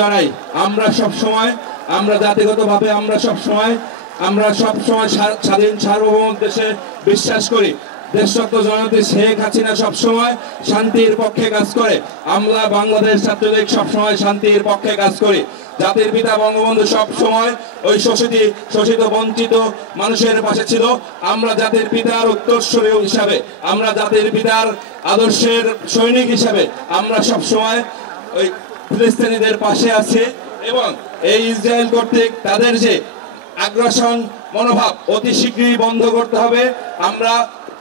জানাই। আমরা সব সময় আমরা জাতিগতভাবে আমরা সব সময় স্বাধীন সার্বভৌম দেশে বিশ্বাস করি। দেশরত্ন জননেত্রী শেখ হাসিনা সবসময় শান্তির পক্ষে কাজ করে। আমরা বাংলাদেশ ছাত্রলীগ সবসময় শান্তির পক্ষে কাজ করি। জাতির পিতা বঙ্গবন্ধু সবসময় ওই শোষিত বঞ্চিত মানুষের পাশে ছিল। আমরা জাতির পিতার উত্তরসূরি হিসাবে, আমরা জাতির পিতার আদর্শের সৈনিক হিসাবে আমরা সবসময় ওই ফিলিস্তিনিদের পাশে আছি। এবং এই ইসরায়েল কর্তৃক তাদের যে আগ্রাসন মনোভাব অতি শীঘ্রই বন্ধ করতে হবে। আমরা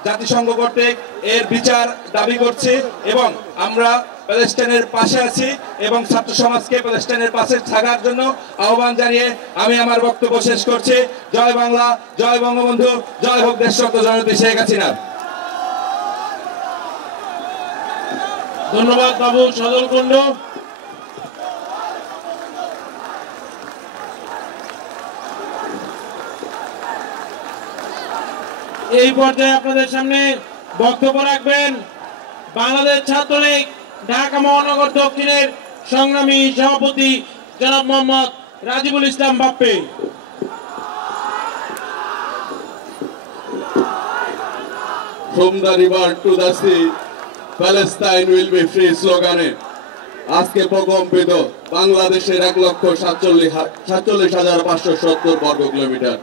জাতিসংঘ কর্তৃক এর বিচার দাবি করছি এবং আমরা প্যালেস্টাইনের পাশে আছি এবং ছাত্র সমাজকে প্যালেস্টাইনের পাশে থাকার জন্য আহ্বান জানিয়ে আমি আমার বক্তব্য শেষ করছি। জয় বাংলা, জয় বঙ্গবন্ধু, জয় হোক দেশরত্ন জননেত্রী শেখ হাসিনা। ধন্যবাদ বাবু সদল কুণ্ডু। এই পর্যায়ে আপনাদের সামনে বক্তব্য রাখবেন বাংলাদেশ ছাত্রলীগ ঢাকা মহানগর দক্ষিণের সংগ্রামী সভাপতি জনাব মোহাম্মদ রাজিবুল ইসলাম Bappi. From the river to the sea, Palestine will be free স্লোগানে আজকে প্রকম্পিত বাংলাদেশের 1,47,570 বর্গ কিলোমিটার।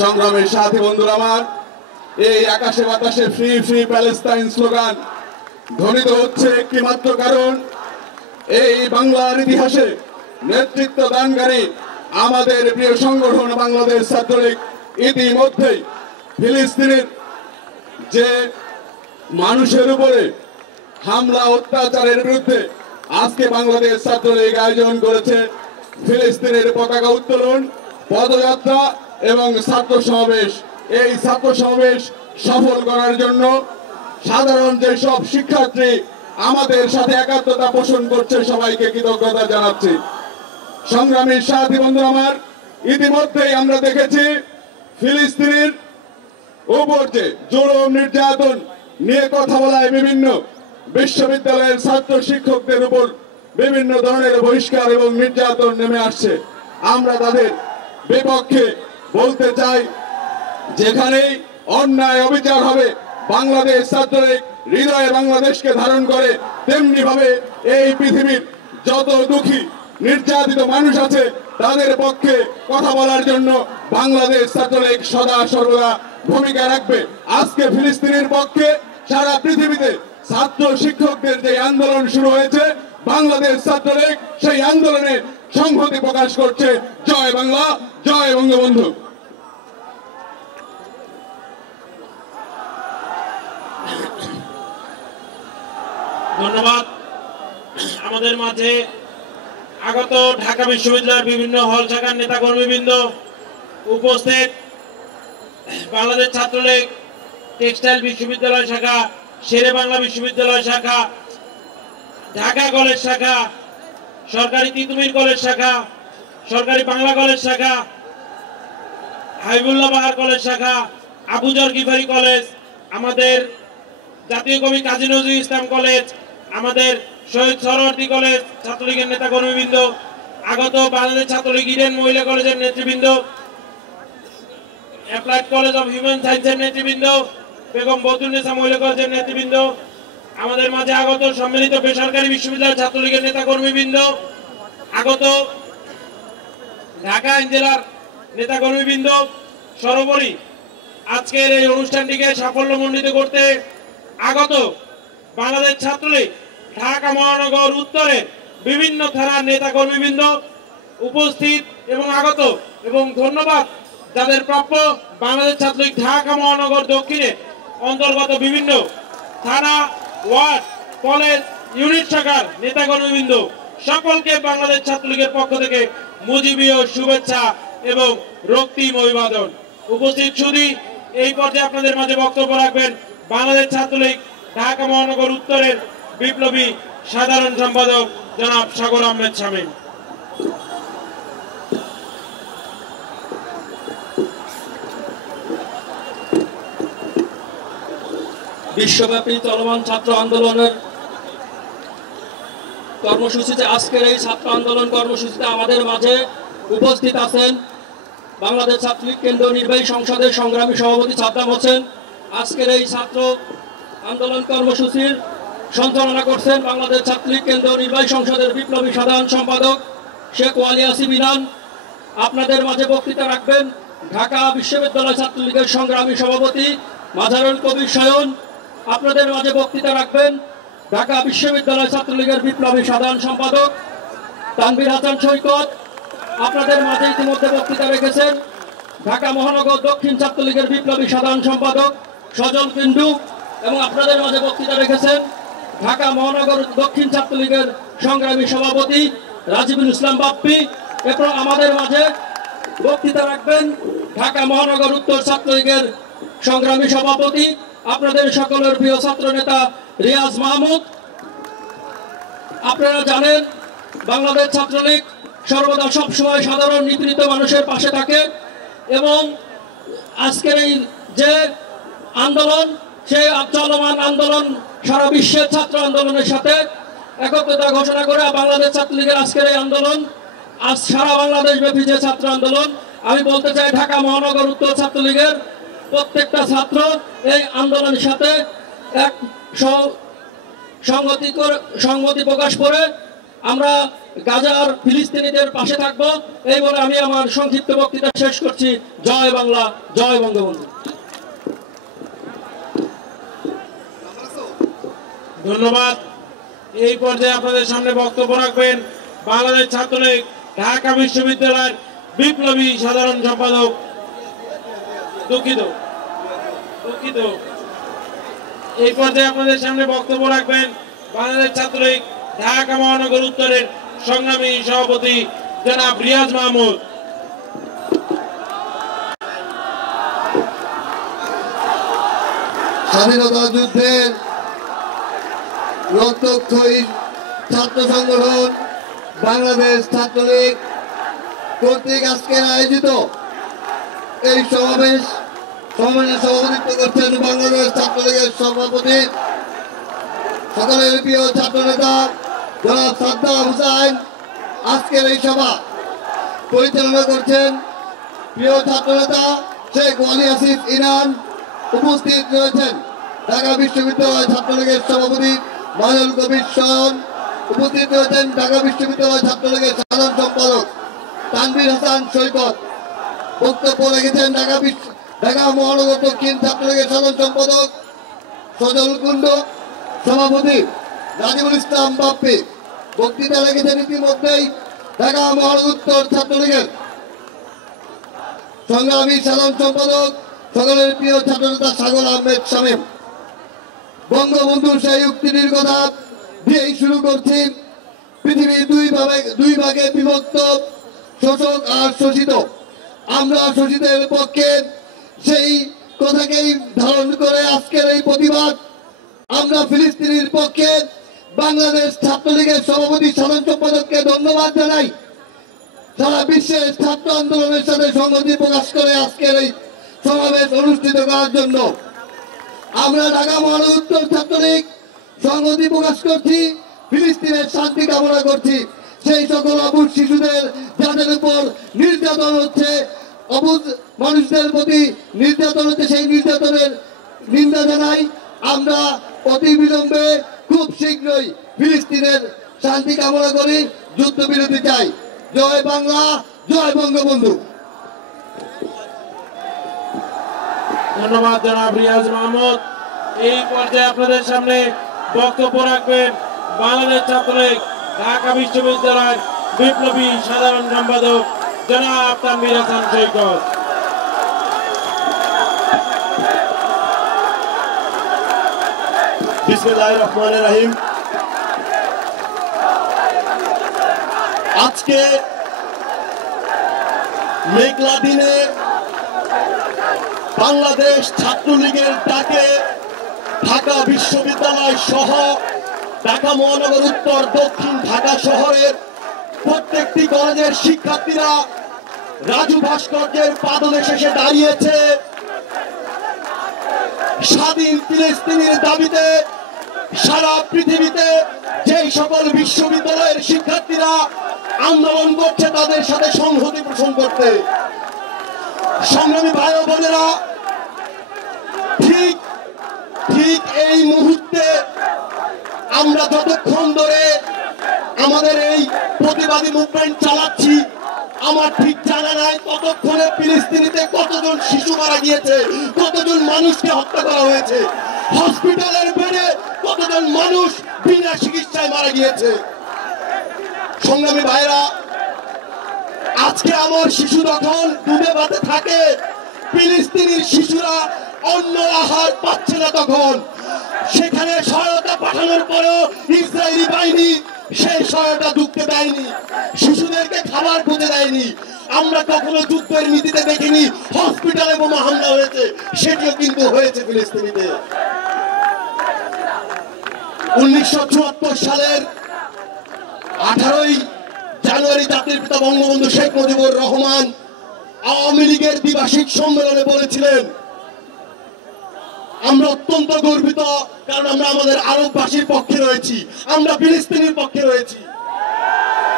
সংগ্রামের সাথী বন্ধুরা আমার, এই আকাশে বাতাসে ফ্রি ফ্রি প্যালেস্টাইন স্লোগান ধ্বনিত হচ্ছে একটি মাত্র কারণ, এই বাংলার ইতিহাসে নেতৃত্ব দানকারী আমাদের প্রিয় সংগঠন বাংলাদেশ ছাত্রলীগ ইতিমধ্যেই ফিলিস্তিনের যে মানুষের উপরে হামলা অত্যাচারের বিরুদ্ধে আজকে বাংলাদেশ ছাত্রলীগ আয়োজন করেছে ফিলিস্তিনের পতাকা উত্তোলন, পদযাত্রা এবং ছাত্র সমাবেশ। এই ছাত্র সমাবেশ সফল করার জন্য সাধারণ যেসব শিক্ষার্থী আমাদের সাথে একাত্মতা পোষণ করছে সবাইকে কৃতজ্ঞতা জানাচ্ছি। সংগ্রামী সাথী বন্ধু আমার, ইতিমধ্যেই আমরা দেখেছি ফিলিস্তিনের উপর যে জুলুম নির্যাতন নিয়ে কথা বলায় বিভিন্ন বিশ্ববিদ্যালয়ের ছাত্র শিক্ষকদের উপর বিভিন্ন ধরনের বহিষ্কার এবং নির্যাতন নেমে আসছে। আমরা তাদের বিপক্ষে বলতে চাই, যেখানেই অন্যায় অবিচার হবে বাংলাদেশ ছাত্রলীগ হৃদয়ে বাংলাদেশকে ধারণ করে, তেমনি ভাবে এই পৃথিবীর যত দুঃখী নির্যাতিত মানুষ আছে তাদের পক্ষে কথা বলার জন্য বাংলাদেশ ছাত্রলীগ সদা সর্বদা ভূমিকা রাখবে। আজকে ফিলিস্তিনের পক্ষে সারা পৃথিবীতে ছাত্র শিক্ষকদের যে আন্দোলন শুরু হয়েছে, বাংলাদেশ ছাত্রলীগ সেই আন্দোলনে সংহতি প্রকাশ করছে। জয় বাংলা, জয় বঙ্গবন্ধু। ধন্যবাদ। আমাদের মাঝে আগত ঢাকা বিশ্ববিদ্যালয়ের বিভিন্ন হল শাখার নেতা কর্মীবৃন্দ উপস্থিত, বাংলাদেশ ছাত্রলীগ টেক্সটাইল বিশ্ববিদ্যালয় শাখা, শেরে বাংলা বিশ্ববিদ্যালয় শাখা, ঢাকা কলেজ শাখা, সরকারি তিতুমির কলেজ শাখা, সরকারি বাংলা কলেজ শাখা, হাবিবুল্লাহ বাহার কলেজ শাখা, আবুজর গিফারি কলেজ, আমাদের জাতীয় কবি কাজী নজরুল ইসলাম কলেজ, আমাদের শহীদ সরোয়ার্দী কলেজ ছাত্রলীগের নেতা কর্মীবৃন্দ, আগত বাংলাদেশ ছাত্রলীগ ইডেন মহিলা কলেজের নেতৃবৃন্দ, অ্যাপ্লাইড কলেজ অফ হিউম্যান সায়েন্সের নেতৃবৃন্দ, বেগম বদরুন্নেসা মহিলা কলেজের নেতৃবৃন্দ, আমাদের মাঝে আগত সম্মিলিত বেসরকারি বিশ্ববিদ্যালয় ছাত্রলীগের নেতা কর্মীবৃন্দ, আগত ঢাকা আইন জেলার নেতা কর্মীবৃন্দ, সর্বোপরি আজকের এই অনুষ্ঠানটিকে সাফল্যমণ্ডিত করতে আগত বাংলাদেশ ছাত্রলীগ ঢাকা মহানগর উত্তরের বিভিন্ন থানার নেতা কর্মীবৃন্দ উপস্থিত এবং আগত, এবং ধন্যবাদ যাদের প্রাপ্য বাংলাদেশ ছাত্রলীগ ঢাকা মহানগর দক্ষিণে অন্তর্গত বিভিন্ন থানা, ওয়ার্ড, কলেজ, ইউনিট শাখার নেতা কর্মীবৃন্দ সকলকে বাংলাদেশ ছাত্রলীগের পক্ষ থেকে মুজিবীয় শুভেচ্ছা এবং রক্তিম অভিবাদন। উপস্থিত সুধী, এই পর্যায়ে আপনাদের মাঝে বক্তব্য রাখবেন বাংলাদেশ ছাত্রলীগ ঢাকা মহানগর উত্তরের বিপ্লবী সাধারণ সম্পাদক জনাব সাগর আহমেদ শামীম। বিশ্বব্যাপী চলমান ছাত্র আন্দোলনের কর্মসূচিতে আজকের এই ছাত্র আন্দোলন কর্মসূচিতে আমাদের মাঝে উপস্থিত আছেন বাংলাদেশ ছাত্রলীগ কেন্দ্রীয় নির্বাহী সংসদের সংগ্রামী সভাপতি সাদ্দাম হোসেন। আজকের এই ছাত্র আন্দোলন কর্মসূচির সঞ্চালনা করছেন বাংলাদেশ ছাত্রলীগ কেন্দ্রীয় নির্বাহী সংসদের বিপ্লবী সাধারণ সম্পাদক শেখ ওয়ালি আসিফ ইনান। আপনাদের মাঝে বক্তৃতা রাখবেন ঢাকা বিশ্ববিদ্যালয় ছাত্রলীগের সংগ্রামী সভাপতি মাজারুল কবির সায়ন। আপনাদের মাঝে বক্তৃতা রাখবেন ঢাকা বিশ্ববিদ্যালয় ছাত্রলীগের বিপ্লবী সাধারণ সম্পাদক তানভীর হাসান সৈকত। আপনাদের মাঝে ইতিমধ্যে বক্তৃতা রেখেছেন ঢাকা মহানগর দক্ষিণ ছাত্রলীগের বিপ্লবী সাধারণ সম্পাদক সজল পিন্ডু এবং আপনাদের মাঝে বক্তৃতা রেখেছেন ঢাকা মহানগর দক্ষিণ ছাত্রলীগের সংগ্রামী সভাপতি রাজিবুল ইসলাম বাপ্পি। এরপর আমাদের মাঝে বক্তৃতা রাখবেন ঢাকা মহানগর উত্তর ছাত্রলীগের সংগ্রামী সভাপতি আপনাদের সকলের প্রিয় ছাত্র নেতা রিয়াজ মাহমুদ। আপনারা জানেন বাংলাদেশ ছাত্রলীগ সর্বদা সবসময় সাধারণ নিপীড়িত মানুষের পাশে থাকে এবং আজকের এই যে আন্দোলন সেই চলমান আন্দোলন সারা বিশ্বের ছাত্র আন্দোলনের সাথে একত্রতা ঘোষণা করে বাংলাদেশ ছাত্রলীগের আজকের এই আন্দোলন আজ সারা বাংলাদেশ ব্যাপী যে ছাত্র আন্দোলন, আমি বলতে চাই ঢাকা মহানগর উত্তর ছাত্রলীগের প্রত্যেকটা ছাত্র এই আন্দোলনের সাথে এক সংহতি প্রকাশ করে আমরা গাজার ফিলিস্তিনিদের পাশে থাকবো এই বলে আমি আমার সংক্ষিপ্ত বক্তৃতা শেষ করছি। জয় বাংলা, জয় বঙ্গবন্ধু। ধন্যবাদ। এই পর্যায়ে আপনাদের সামনে বক্তব্য রাখবেন বাংলাদেশ ছাত্রলীগ ঢাকা বিশ্ববিদ্যালয়ের বিপ্লবী সাধারণ সম্পাদক দুঃখিত এই পর্যায়ে আপনাদের সামনে বক্তব্য রাখবেন বাংলাদেশ ছাত্রলীগ ঢাকা মহানগর উত্তরের সংগ্রামী সভাপতি জনাব রিয়াজ মাহমুদ। স্বাধীনতা যুদ্ধের রক্তক্ষয়ী ছাত্র সংগঠন বাংলাদেশ ছাত্রলীগ কর্তৃক আজকের আয়োজিত এই সমাবেশে সভাপতিত্ব করছেন বাংলাদেশ ছাত্রলীগের সভাপতি সকলের প্রিয় ছাত্র নেতা জনাব সাদ্দাম হোসেন। আজকের এই সভা পরিচালনা করছেন প্রিয় ছাত্র নেতা শেখ ওয়ালি আসিফ ইনান। উপস্থিত রয়েছেন ঢাকা বিশ্ববিদ্যালয় ছাত্রলীগের সভাপতি মাজারুল কবির সায়ন। উপস্থিত রয়েছেন ঢাকা বিশ্ববিদ্যালয় ছাত্রলীগের সাধারণ সম্পাদক তানভীর হাসান সৈকত। বক্তব্য রেখেছেন ঢাকা মহানগর দক্ষিণ ছাত্রলীগের সাধারণ সম্পাদক সজল কুন্ডু, সভাপতি রাজিবুল ইসলাম বাপ্পি। বক্তৃতা রেখেছেন ইতিমধ্যেই ঢাকা মহানগর উত্তর ছাত্রলীগের সংগ্রামী সাধারণ সম্পাদক সকলের প্রিয় ছাত্র নেতা সাগর আহমেদ শামীম। বঙ্গবন্ধুর সেই উক্তিটির কথা দিয়েই শুরু করছি। পৃথিবী দুই ভাগে বিভক্ত, শোষক আর শোষিত। আমরা শোষিতের পক্ষে, সেই কথাকেই ধারণ করে আজকের এই প্রতিবাদ। আমরা ফিলিস্তিনির পক্ষে। বাংলাদেশ ছাত্রলীগের সভাপতি সাধারণ সম্পাদককে ধন্যবাদ জানাই সারা বিশ্বের ছাত্র আন্দোলনের সাথে সংহতি প্রকাশ করে আজকের এই সমাবেশ অনুষ্ঠিত করার জন্য। আমরা ঢাকা মহানগর উত্তর ছাত্রলীগ সংহতি প্রকাশ করছি, ফিলিস্তিনের শান্তি কামনা করছি। সেই সকল অবুঝ শিশুদের যাদের উপর নির্যাতন হচ্ছে, অবুঝ মানুষদের প্রতি নির্যাতন হচ্ছে, সেই নির্যাতনের নিন্দা জানাই। আমরা অতি বিলম্বে খুব শীঘ্রই ফিলিস্তিনের শান্তি কামনা করি, যুদ্ধবিরতি চাই। জয় বাংলা, জয় বঙ্গবন্ধু। ধন্যবাদ জনাব রিয়াজ মাহমুদ। এই পর্যায়ে আপনাদের সামনে বক্তব্য রাখবেন বাংলাদেশ ছাত্রলীগ ঢাকা বিশ্ববিদ্যালয়ের বিপ্লবী সাধারণ সম্পাদক জনাব তানভীর হাসান সৈকত। বিসমিল্লাহির রহমানির রহিম। আজকে মেঘলা দিনে বাংলাদেশ ছাত্রলীগের ডাকে ঢাকা বিশ্ববিদ্যালয় সহ ঢাকা মহানগর উত্তর দক্ষিণ ঢাকা শহরের প্রত্যেকটি কলেজের শিক্ষার্থীরা রাজু ভাস্কর্যের পাদদেশে এসে দাঁড়িয়েছে। স্বাধীন ফিলিস্তিনের দাবিতে সারা পৃথিবীতে যেই সকল বিশ্ববিদ্যালয়ের শিক্ষার্থীরা আন্দোলন করছে তাদের সাথে সংহতি পোষণ করতে। সংগ্রামী ভাই ও বোনেরা, ঠিক এই মুহূর্তে আমরা যতক্ষণ ধরে আমাদের এই প্রতিবাদী মুভমেন্ট চালাচ্ছি, আমার ঠিক জানা নাই ততক্ষণে ফিলিস্তিনিতে কতজন শিশু মারা গিয়েছে, কতজন মানুষকে হত্যা করা হয়েছে, হসপিটালের বেডে কতজন মানুষ বিনা চিকিৎসায় মারা গিয়েছে। সংগ্রামী ভাইরা, আজকে আমার শিশু যখন দুধে ভাতে থাকে, ফিলিস্তিনির শিশুরা অন্য আহার পাচ্ছে না, তখন সেখানে সহায়তা পাঠানোর পরেও ইসরায়েলি বাহিনী সেই সহায়তা ঢুকতে দেয়নি, শিশুদেরকে খাবার খুঁজে দেয়নি। আমরা কখনো যুদ্ধের নীতিতে দেখিনি হসপিটালে বোমা হামলা হয়েছে, সেটিও কিন্তু হয়েছে ফিলিস্তিনিতে। 1974 সালের 18ই জানুয়ারি জাতির পিতা বঙ্গবন্ধু শেখ মুজিবুর রহমান আওয়ামী লীগের দ্বিবার্ষিক সম্মেলনে বলেছিলেন, আমরা অত্যন্ত গর্বিত কারণ আমরা আমাদের আরববাসীর পক্ষে রয়েছি, আমরা ফিলিস্তিনির পক্ষে রয়েছি।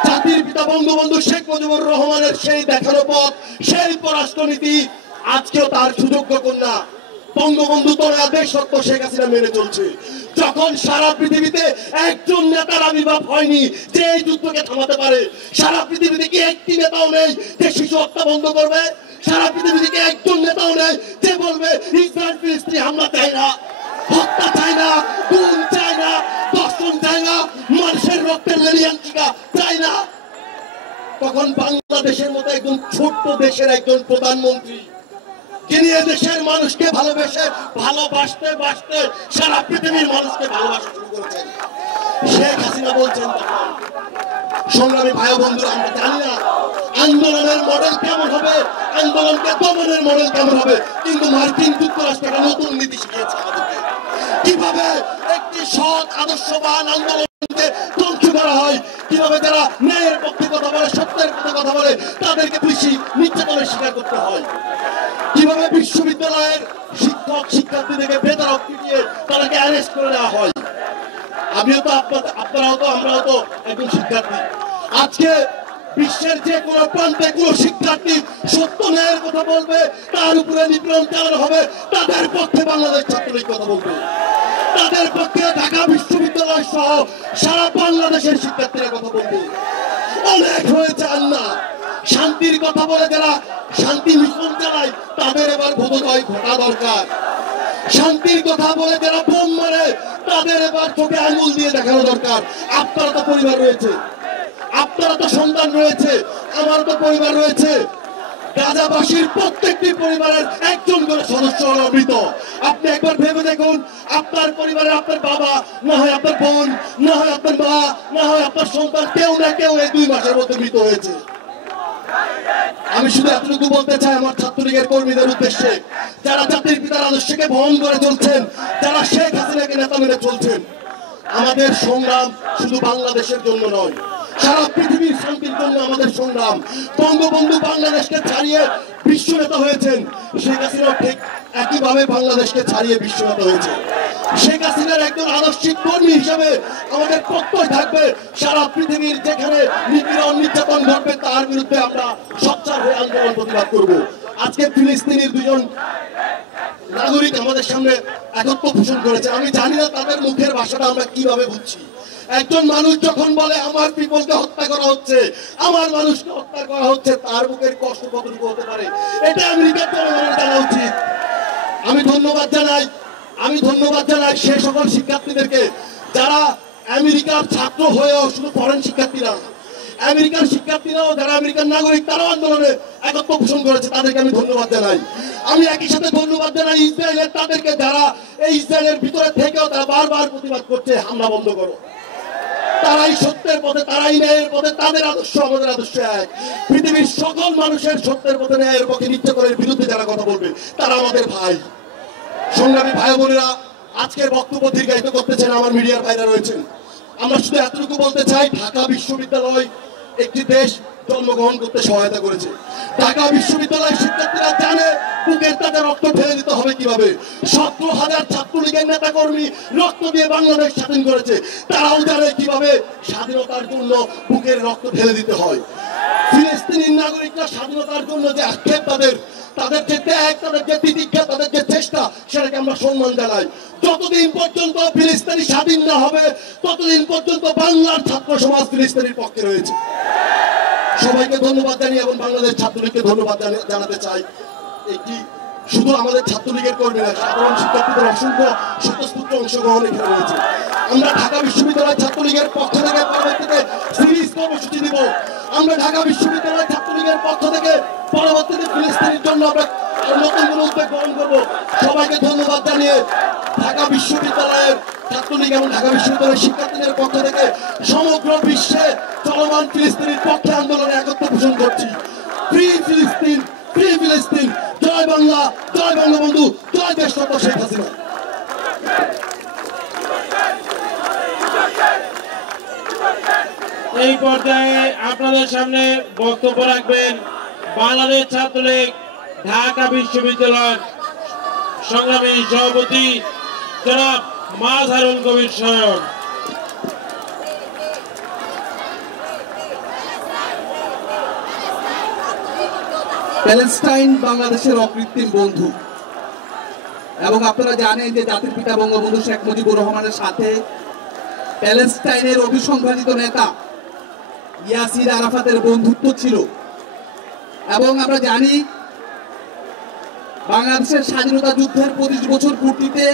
জাতির পিতা বঙ্গবন্ধু শেখ মুজিবুর রহমানের সেই দেখানো পথ, সেই পররাষ্ট্রনীতি আজকেও তার সুযোগ্য কন্যা বঙ্গবন্ধু তনয়া দেশরত্ন শেখ হাসিনা মেনে চলছে। যখন সারা পৃথিবীতে একজন নেতার আবির্ভাব হয়নি যে এই যুদ্ধকে থামাতে পারে, সারা পৃথিবীতে কি একটি নেতাও নেই যে শিশু হত্যা বন্ধ করবে, সারা পৃথিবীতে কি একজন নেতাও নেই যে বলবে ইসরায়েল ফিলিস্তিনি হামলা চাই না, হত্যা চাই না, খুন চাই না, ধর্ষণ চাই না, মানুষের রক্তের লেলিয়ান টিকা চাই না। তখন বাংলাদেশের মতো একজন ছোট্ট দেশের একজন প্রধানমন্ত্রী, যিনি দেশের মানুষকে ভালোবাসতে সারা পৃথিবীর মানুষকে ভালোবাসা শুরু করেছেন, শেখ হাসিনা বলছেন, তখন সংগ্রামী ভাই বন্ধুরা, আমরা জানি না আন্দোলনের মডেল কেমন হবে, আন্দোলনকে দমনের মডেল কেমন হবে, কিন্তু মার্কিন যুক্তরাষ্ট্র একটা নতুন নীতি শিখিয়েছে আমাদেরকে, কিভাবে একটি সৎ আদর্শবান আন্দোলনকে ধ্বংস করা হয়, কিভাবে যারা ন্যায়ের পক্ষে কথা বলে, সত্যের পক্ষে কথা বলে, তাদেরকে বেশি নির্যাতনের শিকার করতে হয়, কিভাবে বিশ্ববিদ্যালয়ের শিক্ষক শিক্ষার্থীদেরকে বেতরক পিটিয়ে তাদেরকে অ্যারেস্ট করে নেওয়া হয়। আমিও তো আপনারাও তো আমরাও তো একজন শিক্ষার্থী। আজকে বিশ্বের যে কোনো প্রান্তে কোনো শিক্ষার্থী সত্য ন্যায়ের কথা বলবে, তার উপরে নিপীড়ন চালানো হবে, তাদের পক্ষে বাংলাদেশ ছাত্রলীগ কথা বলবে, তাদের পক্ষে ঢাকা বিশ্ববিদ্যালয় সহ সারা বাংলাদেশের শিক্ষার্থীরা কথা বলবে। অনেক হয়েছে আন্না, শান্তির কথা বলে যারা শান্তি মিশন চালায় তাদের এবার বোধোদয় ঘটা দরকার। শান্তির কথা বলে যারা বোম মারে তাদের এবার চোখে আঙুল দিয়ে দেখানো দরকার। আপনারা তো পরিবার রয়েছে, আপনারা তো সন্তান রয়েছে, আমার তো পরিবার রয়েছে। গাজাবাসীর প্রত্যেকটি পরিবারের একজন করে সদস্য হলো মৃত। আপনি একবার ভেবে দেখুন, আপনার পরিবারে আপনার বাবা, না হয় আপনার বোন, না হয় আপনার মা, না হয় আপনার সন্তান, কেউ না কেউ এই 2 মাসের মধ্যে মৃত হয়েছে। আমি শুধু এতটুকু বলতে চাই আমার ছাত্রলীগের কর্মীদের উদ্দেশ্যে, যারা জাতির পিতার আদর্শকে বহন করে চলছেন, যারা শেখ হাসিনাকে নেতা মেনে চলছেন, আমাদের সংগ্রাম শুধু বাংলাদেশের জন্য নয়, সারা পৃথিবীর শান্তির জন্য আমাদের সংগ্রাম। বঙ্গবন্ধু বাংলাদেশকে ছাড়িয়ে বিশ্ব নেতা হয়েছেন, শেখ হাসিনা ঠিক একইভাবে বাংলাদেশকে ছাড়িয়ে বিশ্ব নেতা হয়েছে। শেখ হাসিনার একজন আদর্শিক কর্মী হিসেবে আমাদের প্রত্যয় থাকবে সারা পৃথিবীর যেখানে নিপীড়ন নির্যাতন ঘটবে তার বিরুদ্ধে আমরা সোচ্চার হয়ে আন্দোলন প্রতিবাদ করব। আজকে ফিলিস্তিনির 2 জন নাগরিক আমাদের সামনে একত্র পোষণ করেছে। আমি জানি না তাদের মুখের ভাষাটা আমরা কিভাবে বুঝছি। একজন মানুষ যখন বলে আমার পিপলকে হত্যা করা হচ্ছে, আমার মানুষকে হত্যা করা হচ্ছে, তার মুখের কষ্ট কতটুকু হতে পারে এটা আমেরিকার জনগণের জানা উচিত। আমি ধন্যবাদ জানাই সে সকল শিক্ষার্থীদেরকে যারা আমেরিকার ছাত্র হয়েও, শুধু ফরেন শিক্ষার্থী না, আমেরিকান শিক্ষার্থীরাও যারা আমেরিকান নাগরিক তারাও আন্দোলনে একত্র পোষণ করেছে, তাদেরকে আমি ধন্যবাদ জানাই। আমি একই সাথে ধন্যবাদ জানাই ইসরায়েলের তাদেরকে যারা এই ইসরায়েলের ভিতরে থেকেও তারা বারবার প্রতিবাদ করছে হামলা বন্ধ করো। তারাই সত্যের পথে, তারাই ন্যায়ের পথে, তাদের আদর্শ আমাদের আদর্শ এক। পৃথিবীর সকল মানুষের সত্যের পথে, ন্যায়ের পক্ষে, নির্যাতনের বিরুদ্ধে যারা কথা বলবে তারা আমাদের ভাই। সংগ্রামী ভাই বোনেরা, আজকের বক্তব্য দীর্ঘায়িত করতেছেন, আমার মিডিয়ার ভাইরা রয়েছেন। আমরা শুধু এতটুকু বলতে চাই, ঢাকা বিশ্ববিদ্যালয় একটি জন্মগ্রহণ করতে সহায়তা করেছে। ঢাকা বিশ্ববিদ্যালয়ের শিক্ষার্থীরা জানে বুকের তাদের রক্ত ঢেলে দিতে হবে কিভাবে। 17,000 ছাত্রলীগের নেতা কর্মী রক্ত দিয়ে বাংলাদেশ স্বাধীন করেছে, তারাও জানে কিভাবে স্বাধীনতার জন্য বুকের রক্ত ঢেলে দিতে হয়। ফিলিস্তিনি নাগরিকরা স্বাধীনতার জন্য যে আক্ষেপ তাদের যে ত্যাগ, তাদের যে তিতিক্ষা, তাদের যে চেষ্টা, সেটাকে আমরা সম্মান জানাই। যতদিন পর্যন্ত ফিলিস্তিনি স্বাধীন না হবে ততদিন পর্যন্ত বাংলার ছাত্র সমাজ ফিলিস্তিনির পক্ষে রয়েছে। সবাইকে ধন্যবাদ জানিয়ে এবং বাংলাদেশ ছাত্রলীগকে ধন্যবাদ জানাতে চাই। একটি শুধু আমাদের ছাত্রলীগের কর্মী না, সাধারণ শিক্ষার্থীদের অসংখ্য স্বতঃস্ফূর্ত অংশগ্রহণ এখানে রয়েছে। আমরা ঢাকা বিশ্ববিদ্যালয় ছাত্রলীগের পক্ষ থেকে পরবর্তীতে সিরিজ কর্মসূচি দিব। আমরা ঢাকা বিশ্ববিদ্যালয় ছাত্রলীগের পক্ষ থেকে পরবর্তীতে ফিলিস্তিনের জন্য আমরা নতুন কোনো উদ্যোগ গ্রহণ করবো। সবাইকে ধন্যবাদ জানিয়ে ঢাকা বিশ্ববিদ্যালয়ের ছাত্রলীগ এবং ঢাকা বিশ্ববিদ্যালয়ের শিক্ষার্থীদের পক্ষ থেকে সমগ্র বিশ্বে চলমান ফিলিস্তিনের পক্ষে আন্দোলনে একত্র পোষণ করছি। ফ্রি ফিলিস্তিন, ফ্রি ফিলিস্তিন, জয় বাংলা, জয় বঙ্গবন্ধু, জয় দেশরত্ন শেখ হাসিনা। এই পর্যায়ে আপনাদের সামনে বক্তব্য রাখবেন বাংলাদেশ ছাত্রলীগ ঢাকা বিশ্ববিদ্যালয় সংগ্রামী সভাপতি জনাব মাজহারুল কবির সাহেব। প্যালেস্টাইন বাংলাদেশের অকৃত্রিম বন্ধু, এবং আপনারা জানেন যে জাতির পিতা বঙ্গবন্ধু শেখ মুজিবুর রহমানের সাথে প্যালেস্টাইনের অভিসংখ্যানিত নেতা ইয়াসির আরাফাতের বন্ধুত্ব ছিল। এবং আমরা জানি বাংলাদেশের স্বাধীনতা যুদ্ধের 25 বছর পূর্তিতে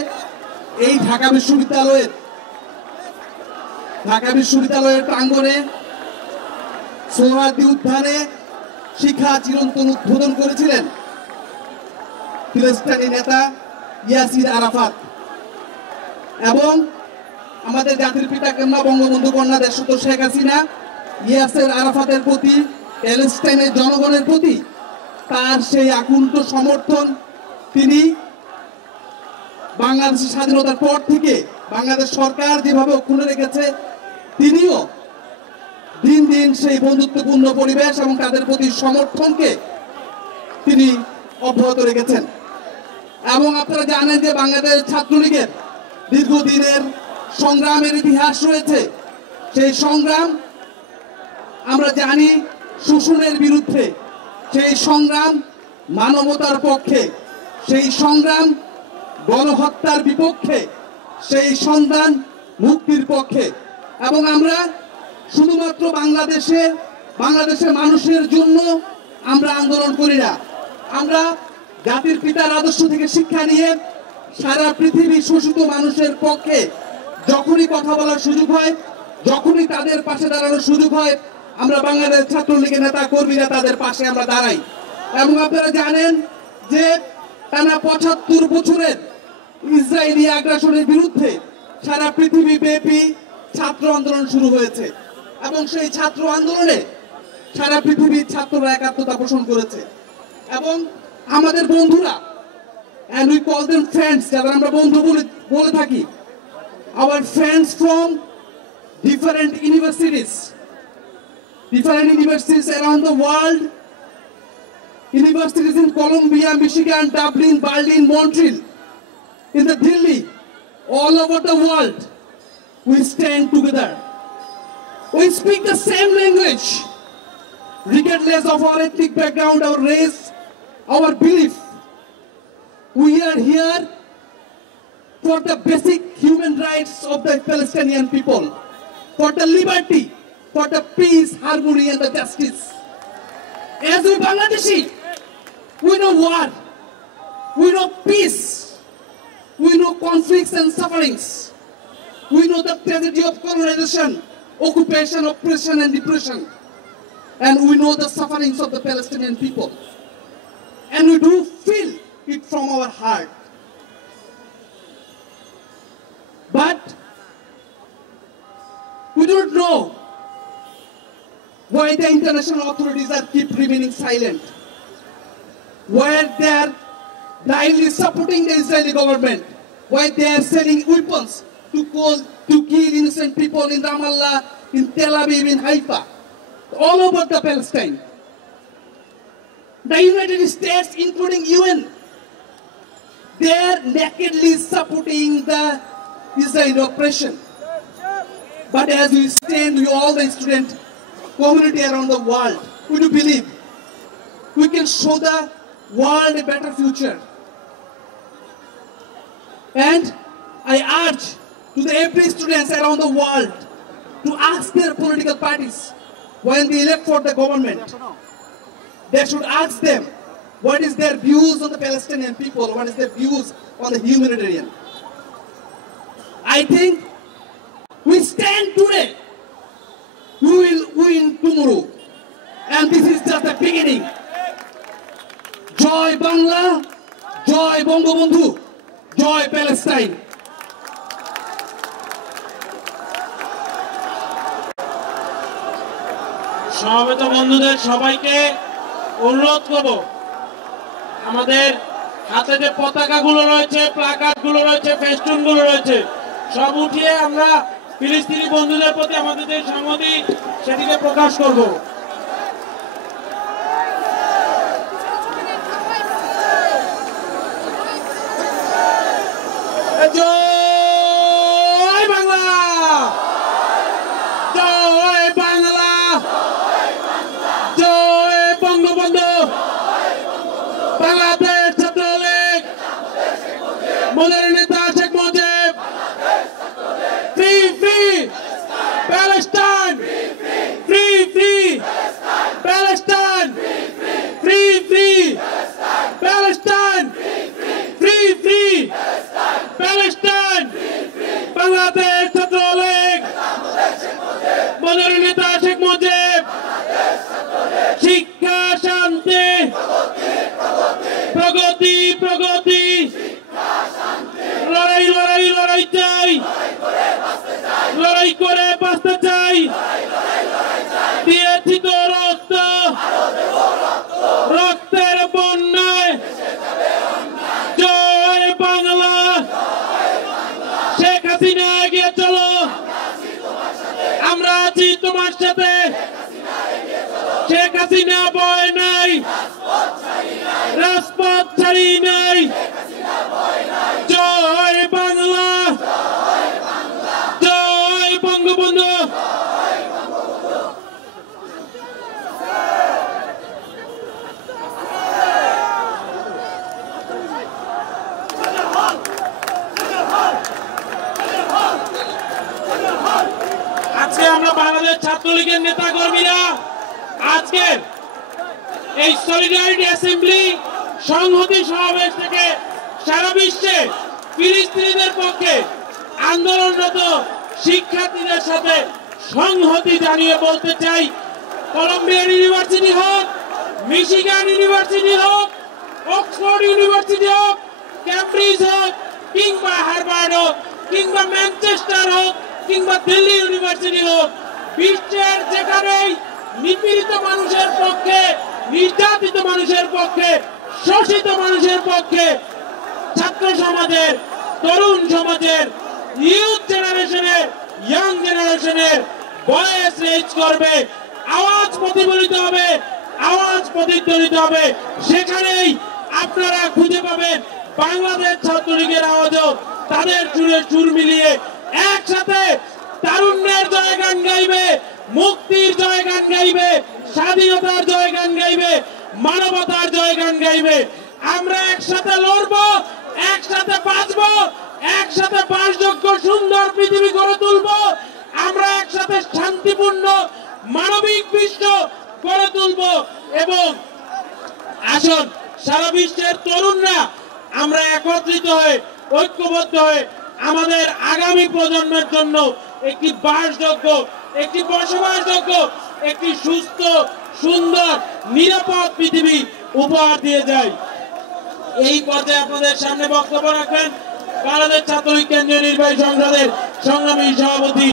এই ঢাকা বিশ্ববিদ্যালয়ের প্রাঙ্গণে সোহরাওয়ার্দী উদ্যানে শিক্ষা চিরন্তন উদ্বোধন করেছিলেন ফিলিস্তিনি নেতা ইয়াসির আরাফাত। এবং আমাদের জাতির পিতা কন্যা বঙ্গবন্ধু কন্যা দেশরত্ন শেখ হাসিনা ইয়াসির আরাফাতের প্রতি, প্যালেস্টাইনের জনগণের প্রতি তার সেই আকুণ্ঠ সমর্থন তিনি বাংলাদেশের স্বাধীনতার পর থেকে বাংলাদেশ সরকার যেভাবে অক্ষুণ্ণ রেখেছে, তিনিও দিন দিন সেই বন্ধুত্বপূর্ণ পরিবেশ এবং তাদের প্রতি সমর্থনকে তিনি অব্যাহত রেখেছেন। এবং আপনারা জানেন যে বাংলাদেশ ছাত্রলীগের দীর্ঘদিনের সংগ্রামের ইতিহাস রয়েছে। সেই সংগ্রাম আমরা জানি শোষণের বিরুদ্ধে, সেই সংগ্রাম মানবতার পক্ষে, সেই সংগ্রাম গণহত্যার বিপক্ষে, সেই সংগ্রাম মুক্তির পক্ষে। এবং আমরা শুধুমাত্র বাংলাদেশের মানুষের জন্য আমরা আন্দোলন করি না, আমরা জাতির পিতার আদর্শ থেকে শিক্ষা নিয়ে সারা পৃথিবীর শোষিত মানুষের পক্ষে যখনই কথা বলার সুযোগ হয়, যখনই তাদের পাশে দাঁড়ানোর সুযোগ হয়, আমরা বাংলাদেশ ছাত্রলীগের নেতা কর্মীরা তাদের পাশে আমরা দাঁড়াই। এবং আপনারা জানেন যে টানা 75 বছরের ইসরায়েলি আগ্রাসনের বিরুদ্ধে সারা পৃথিবী ব্যাপী ছাত্র আন্দোলন শুরু হয়েছে। এবং সেই ছাত্র আন্দোলনে সারা পৃথিবীর ছাত্ররা একাত্মতা পোষণ করেছে। এবং আমাদের বন্ধুরা, and we call them friends, যারা আমরা বন্ধু বলে থাকি, our friends from different universities around the world, universities in Columbia, Michigan, Dublin, Berlin, Montreal, in the Delhi, all over the world, we stand together. We speak the same language, regardless of our ethnic background, our race, our belief. We are here for the basic human rights of the Palestinian people, for the liberty, for the peace, harmony and the justice. As we Bangladeshi, we know war, we know peace, we know conflicts and sufferings, we know the tragedy of colonization, occupation, oppression and depression, and we know the sufferings of the Palestinian people, and we do feel it from our heart. But we don't know why the international authorities are keep remaining silent, where they are blindly supporting the Israeli government, why they are selling weapons to kill innocent people in Ramallah, in Tel Aviv, in Haifa. all over the Palestine. The United States, including UN, they are nakedly supporting the Israeli oppression. But as we stand with all the student community around the world, we do believe we can show the world a better future. And I urge to every students around the world to ask their political parties when they elect for the government. They should ask them what is their views on the Palestinian people, what is their views on the humanitarian. I think we stand today, we will win tomorrow. And this is just the beginning. Joy Bangla, Joy Bangabandhu, Joy Palestine. সমবেত বন্ধুদের সবাইকে অনুরোধ করব, আমাদের হাতে যে পতাকাগুলো রয়েছে, প্লাকার্ডগুলো রয়েছে, ফেস্টুনগুলো রয়েছে, সব উঠিয়ে আমরা ফিলিস্তিনি বন্ধুদের প্রতি আমাদের যে সংহতি সেটিকে প্রকাশ করব। জয় বাংলা, জয় বাংলা, জয় বঙ্গবন্ধু, বাংলাদেশ ছাত্রলীগ, মোদের নেতা Sheikh Mujib, free free Palestine, free free Palestine, free free Palestine, free free Palestine, Bangladesh Chhatra League, মোদের নেতা শেখ মুজিব, শিক্ষা শান্তি প্রগতি প্রগতি, লড়াই লড়াই লড়াই চাই, লড়াই করে বাঁচতে চাই, দিয়েছি তো রক্ত, রক্তের বন্যায়, জয় বাংলা, শেখ হাসিনা এগিয়ে চলো, আমরা আছি তোমার সাথে, শেখ হাসিনা ভয় নাই, রাজপথ ছাড়ি নাই, জয় বাংলা, জয় বঙ্গবন্ধু। আজকে আমরা বাংলাদেশ ছাত্রলীগের নেতা কর্মীরা আজকের এই সলিডারিটি অ্যাসেম্বলি সংহতি সমাবেশ থেকে সারা বিশ্বে ফিলিস্তিনিদের পক্ষে আন্দোলনরত শিক্ষার্থীদের সাথে সংহতি জানিয়ে বলতে চাই, কলম্বিয়া ইউনিভার্সিটি হোক, মিশিগান ইউনিভার্সিটি হোক, অক্সফোর্ড ইউনিভার্সিটি হোক, ক্যামব্রিজ হোক, কিংবা হার্ভার্ড হোক, কিংবা ম্যানচেস্টার হোক, কিংবা দিল্লি ইউনিভার্সিটি হোক, বিশ্বের যেখানেই নিপীড়িত মানুষের পক্ষে, নির্যাতিত মানুষের পক্ষে, শোষিত মানুষের পক্ষে ছাত্র সমাজের, তরুণ সমাজের, ইউথ জেনারেশনের, ইয়াং জেনারেশনের ভয়েস রেজ করবে, আওয়াজ প্রতিফলিত হবে, আওয়াজ প্রতিধ্বনিত হবে। সেখানেই আপনারা খুঁজে পাবেন বাংলাদেশ ছাত্রলীগের আওয়াজও তাদের সুরে সুর মিলিয়ে একসাথে তারুণ্যের জয়গান গাইবে, মুক্তির জয়গান গাইবে, স্বাধীনতার জয়গান গাইবে, মানবতার জয়গান গাইবে। আমরা একসাথে লড়বো, একসাথে বাঁচবো, একসাথে বাসযোগ্য সুন্দর পৃথিবী গড়ে তুলবো, আমরা একসাথে শান্তিপূর্ণ মানবিক বিশ্ব গড়ে তুলবো। এবং আসুন সারা বিশ্বের তরুণরা আমরা একত্রিত হয়ে, ঐক্যবদ্ধ হয়ে আমাদের আগামী প্রজন্মের জন্য একটি বাসযোগ্য, একটি বসবাসযোগ্য, একটি সুস্থ, সুন্দর, নিরাপদ পৃথিবী উপহার দিয়ে যায়। এই পর্যায়ে আপনাদের সামনে বক্তব্য রাখবেন বাংলাদেশ ছাত্রলীগ কেন্দ্রীয় নির্বাহী সংসদের সংগ্রামী সভাপতি